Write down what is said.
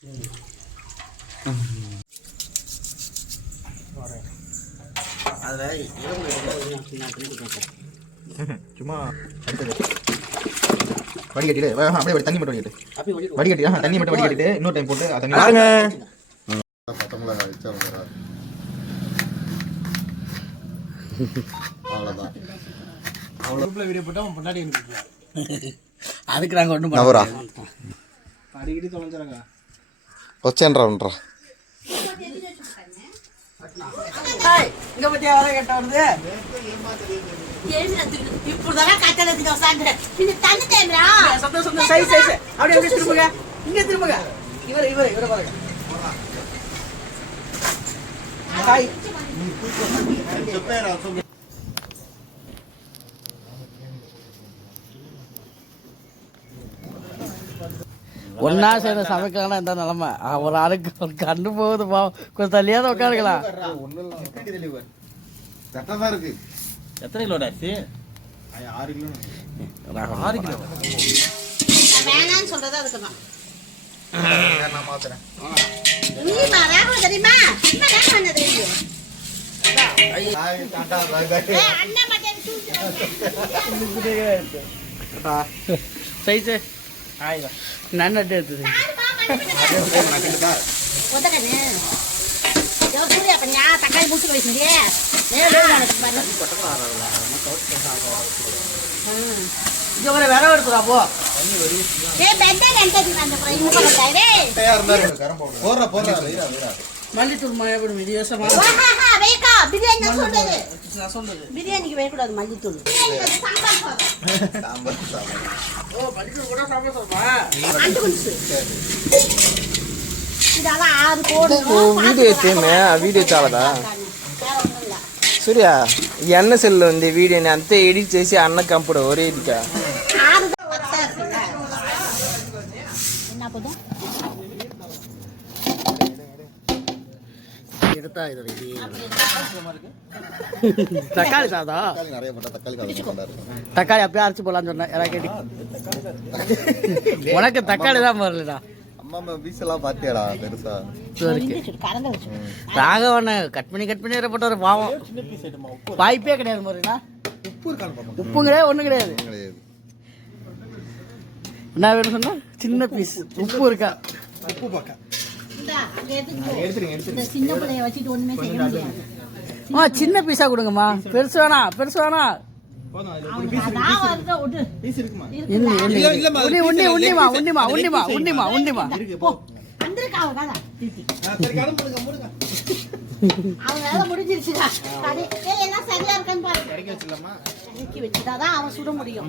சும்மா வடிகட்டிட்டு அப்படியே தண்ணி மட்டும் வடிகட்டு வடிகட்டி தண்ணி மட்டும் வடிகட்டிட்டு இன்னொரு டைம் போட்டு தண்ணி அவ்வளோதான். அவ்வளோ வீடியோ போட்டால் அவன் பொண்டாடி அதுக்கு நாங்கள் ஒன்றும் அடிக்கடி தொலைஞ்சிடங்க வச்சேன்றான்றா இங்க பத்தியா வர கேட்ட வருது சந்தோஷம் சை சை சை அப்படியே திரும்புங்க இங்க திரும்புங்க இவரை பாருங்க ஹாய் ஒன்னா சேர்ந்து சமைக்கலாம் இந்த நிலைமை ஒரு ஆளுக்கு ஒரு கண்டு போகுது கொஞ்சம் தள்ளியாத உட்காருக்கலாம். எத்தனை கிலோ அரிசி? 6 கிலோ. 6 கிலோ வேணான்னு சொல்றது அதுக்கு தான் நான் மாத்துறேன். நீ மாறாக தெரியுமா என்ன பண்ணது தெரியும் அண்ணா மதன் சை சை ஆயிடா நான் நட்டு எடுத்தது தக்காளி முடிச்சு வச்சுங்க வேற எடுத்துடா போ மல்லித்தூள் மழைப்படும் பிரியாணிக்கு வேகக்கூடாது மல்லித்தூள் వీడియో చాలదా సూర్య ఎన్న సెల్ ఉంది వీడియోని అంతే ఎడిట్ చేసి అన్నకు పంపుడు ఒరే ఇదిగా தக்காளி சாதம் தக்காளி அப்பயே அரைச்சு போலான்னு சொன்னேன் எல்லாம் கேட்டு உனக்கு தக்காளி தான் வரலடா கட் பண்ணி போட்ட ஒரு பாவம் வாய்ப்பே கிடையாது மாதிரினா உப்பும் கிடையாது ஒண்ணும் கிடையாது. என்ன வேணும் சொன்னா சின்ன பீஸ் உப்பு இருக்கா உப்பு பாக்க சின்ன பீஸா கொடுங்கம்மா பெருசு வேணா அவன் சுட முடியும்.